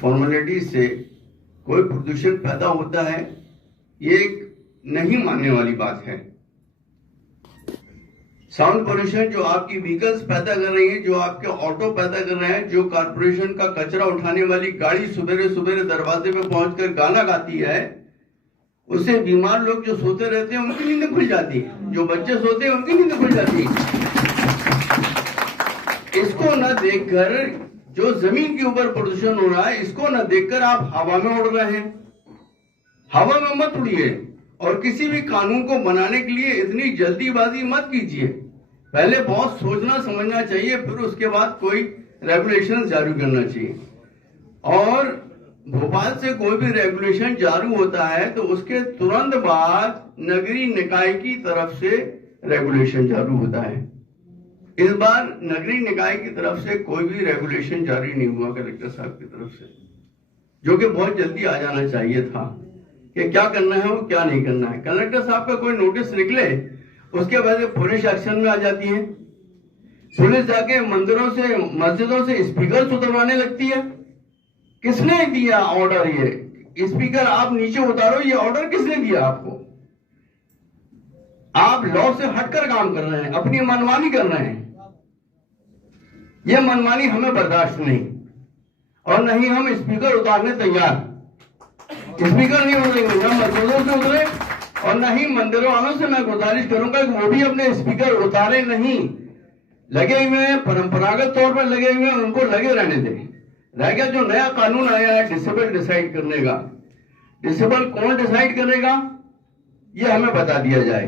Formality से कोई प्रदूषण पैदा होता है, ये एक नहीं मानने वाली बात है। साउंड पोल्यूशन जो आपकी व्हीकल्स पैदा कर रही है, जो आपके ऑटो पैदा कर रहे हैं, जो कारपोरेशन का कचरा उठाने वाली गाड़ी सुबेरे सुबेरे दरवाजे पे पहुंचकर गाना गाती है, उससे बीमार लोग जो सोते रहते हैं उनकी नींद खुल जाती है, जो बच्चे सोते हैं उनकी नींद खुल जाती है। इसको न देखकर जो जमीन के ऊपर प्रदूषण हो रहा है, इसको न देखकर आप हवा में उड़ रहे हैं। हवा में मत उड़िए और किसी भी कानून को बनाने के लिए इतनी जल्दीबाजी मत कीजिए। पहले बहुत सोचना समझना चाहिए, फिर उसके बाद कोई रेगुलेशन जारी करना चाहिए। और भोपाल से कोई भी रेगुलेशन जारी होता है तो उसके तुरंत बाद नगरीय निकाय की तरफ से रेगुलेशन जारी होता है। इस बार नगरीय निकाय की तरफ से कोई भी रेगुलेशन जारी नहीं हुआ कलेक्टर साहब की तरफ से, जो कि बहुत जल्दी आ जाना चाहिए था कि क्या करना है और क्या नहीं करना है। कलेक्टर साहब का कोई नोटिस निकले, उसके बाद पुलिस एक्शन में आ जाती है। पुलिस जाके मंदिरों से मस्जिदों से स्पीकर उतरवाने लगती है। किसने दिया ऑर्डर? ये स्पीकर आप नीचे उतारो, ये ऑर्डर किसने दिया आपको? आप लॉ से हटकर काम कर रहे हैं, अपनी मनमानी कर रहे हैं। ये मनमानी हमें बर्दाश्त नहीं, और नहीं हम स्पीकर उतारने तैयार। स्पीकर नहीं उतरेंगे, न मस्जिदों से उतरे और न ही मंदिरों वालों से मैं गुजारिश करूंगा कि वो भी अपने स्पीकर उतारे नहीं। लगे हुए हैं, परंपरागत तौर पर लगे हुए हैं, उनको लगे रहने दें। रह गया जो नया कानून आया है डिसेबल डिसाइड करने का, डिसेबल कौन डिसाइड करेगा ये हमें बता दिया जाए।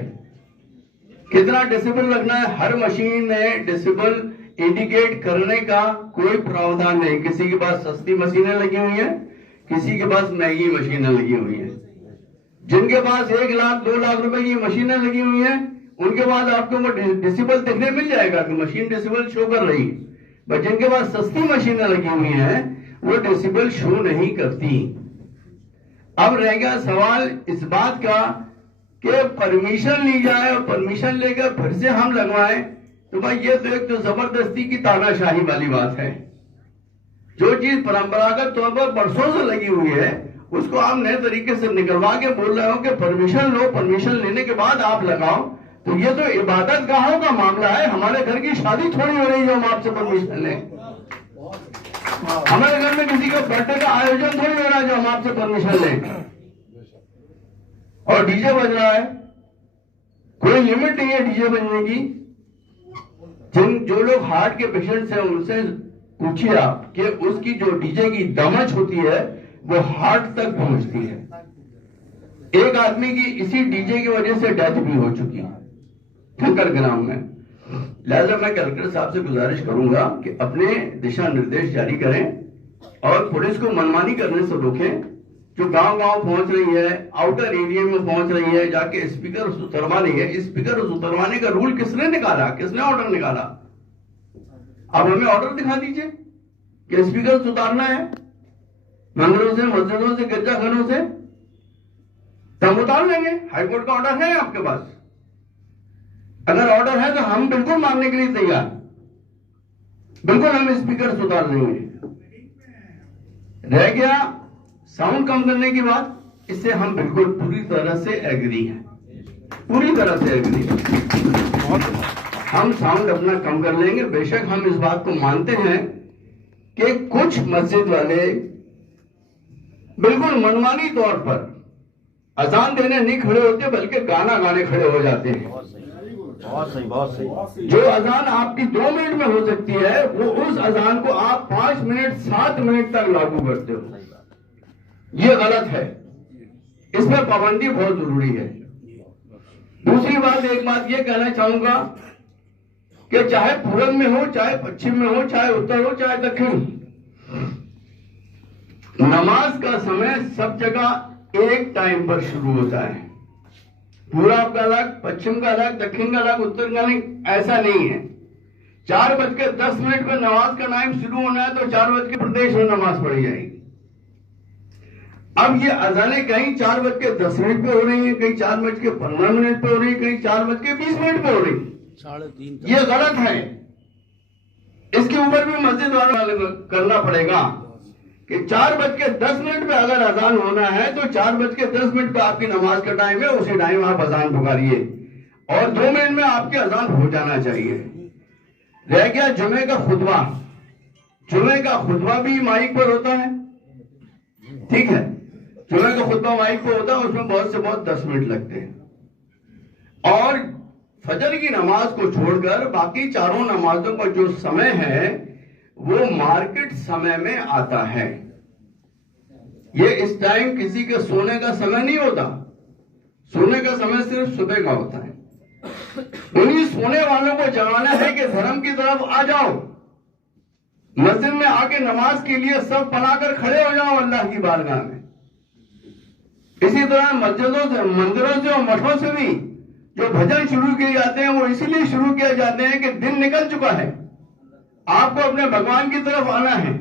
कितना डिसेबल लगना है, हर मशीन में डिसेबल इंडिकेट करने का कोई प्रावधान नहीं। किसी के पास सस्ती मशीनें लगी हुई हैं, किसी के पास महंगी मशीनें लगी हुई हैं। जिनके पास 1 लाख 2 लाख रुपए की मशीनें लगी हुई हैं, उनके पास आपको डिसेबल देखने मिल जाएगा कि मशीन डिसेबल शो कर रही है। बट जिनके पास सस्ती मशीनें लगी हुई हैं, वो डिसेबल शो नहीं करती। अब रह गया सवाल इस बात का कि परमिशन ली जाए और परमिशन लेकर फिर से हम लगवाएं, तो भाई ये तो एक तो जबरदस्ती की तानाशाही वाली बात है। जो चीज परंपरागत तौर पर बरसों से लगी हुई है, उसको आप नए तरीके से निकलवा के बोल रहे हो कि परमिशन लो, परमिशन लेने के बाद आप लगाओ। तो ये तो इबादत गाहों का मामला है। हमारे घर की शादी थोड़ी हो रही है हम आपसे परमिशन लें। हमारे घर में किसी का बर्थडे का आयोजन थोड़ी हो रहा है जो हम आपसे परमिशन लें। और डीजे बज रहा है, कोई लिमिट नहीं है डीजे बजने की। जो लोग हार्ट के पेशेंट्स हैं उनसे पूछिए आप कि उसकी जो डीजे की दमच होती है वो हार्ट तक पहुंचती है। एक आदमी की इसी डीजे की वजह से डेथ भी हो चुकी है ठक्कर ग्राम में। लिहाजा मैं कलेक्टर साहब से गुजारिश करूंगा कि अपने दिशा निर्देश जारी करें और पुलिस को मनमानी करने से रोकें। जो गांव गांव पहुंच रही है, आउटर एरिया में पहुंच रही है, जाके स्पीकर उतरवा रही है। स्पीकर उतरवाने का रूल किसने निकाला? किसने ऑर्डर निकाला? अब हमें ऑर्डर दिखा दीजिए कि स्पीकर उतारना है मंदिरों से, मस्जिदों से, गिरजाघरों से, तब उतार लेंगे। हाईकोर्ट का ऑर्डर है आपके पास? अगर ऑर्डर है तो हम बिल्कुल मानने के लिए तैयार, बिल्कुल हम स्पीकर उतार देंगे। रह गया साउंड कम करने की बात, इससे हम बिल्कुल पूरी तरह से एग्री हैं, पूरी तरह से एग्री हैं। हम साउंड अपना कम कर लेंगे। बेशक हम इस बात को मानते हैं कि कुछ मस्जिद वाले बिल्कुल मनमानी तौर पर अजान देने नहीं खड़े होते, बल्कि गाना गाने खड़े हो जाते हैं। बहुत सही, बहुत सही। जो अजान आपकी 2 मिनट में हो सकती है, वो उस अजान को आप 5 मिनट 7 मिनट तक लागू करते हो। ये गलत है, इसमें पाबंदी बहुत जरूरी है। दूसरी बात, एक बात ये कहना चाहूंगा कि चाहे पूरब में हो, चाहे पश्चिम में हो, चाहे उत्तर हो, चाहे दक्षिण, नमाज का समय सब जगह एक टाइम पर शुरू होता है। पूरब का अलग, पश्चिम का अलग, दक्षिण का अलग, उत्तर का अलग, ऐसा नहीं है। 4:10 पर नमाज का टाइम शुरू होना है तो 4 प्रदेश में नमाज पढ़ी जाएगी। अब ये अजानें कहीं 4:10 पे हो रही है, कहीं 4:15 पे हो रही है, कहीं 4:20 पे हो रही है। 3:30 ये गलत है। इसके ऊपर भी मस्जिद वालों करना पड़ेगा कि 4:10 पे अगर अजान होना है तो 4:10 पे आपकी नमाज का टाइम है, उसी टाइम आप अजान पुकारिए और 2 मिनट में आपकी अजान हो जाना चाहिए। रह गया जुमे का खुतबा। जुमे का खुतबा भी माइक पर होता है, ठीक है। जुमे का खुतबा माइक पर होता है, उसमें बहुत से बहुत 10 मिनट लगते हैं। और फजर की नमाज को छोड़कर बाकी चारों नमाजों का जो समय है वो मार्केट समय में आता है। ये इस टाइम किसी के सोने का समय नहीं होता, सोने का समय सिर्फ सुबह का होता है। उन्हीं सोने वालों को जगाना है कि धर्म की तरफ आ जाओ, मस्जिद में आके नमाज के लिए सब बनाकर खड़े हो जाओ अल्लाह की बारगाह में। इसी तरह मस्जिदों से, मंदिरों से और मठों से भी जो भजन शुरू किए जाते हैं वो इसीलिए शुरू किए जाते हैं कि दिन निकल चुका है, आपको अपने भगवान की तरफ आना है।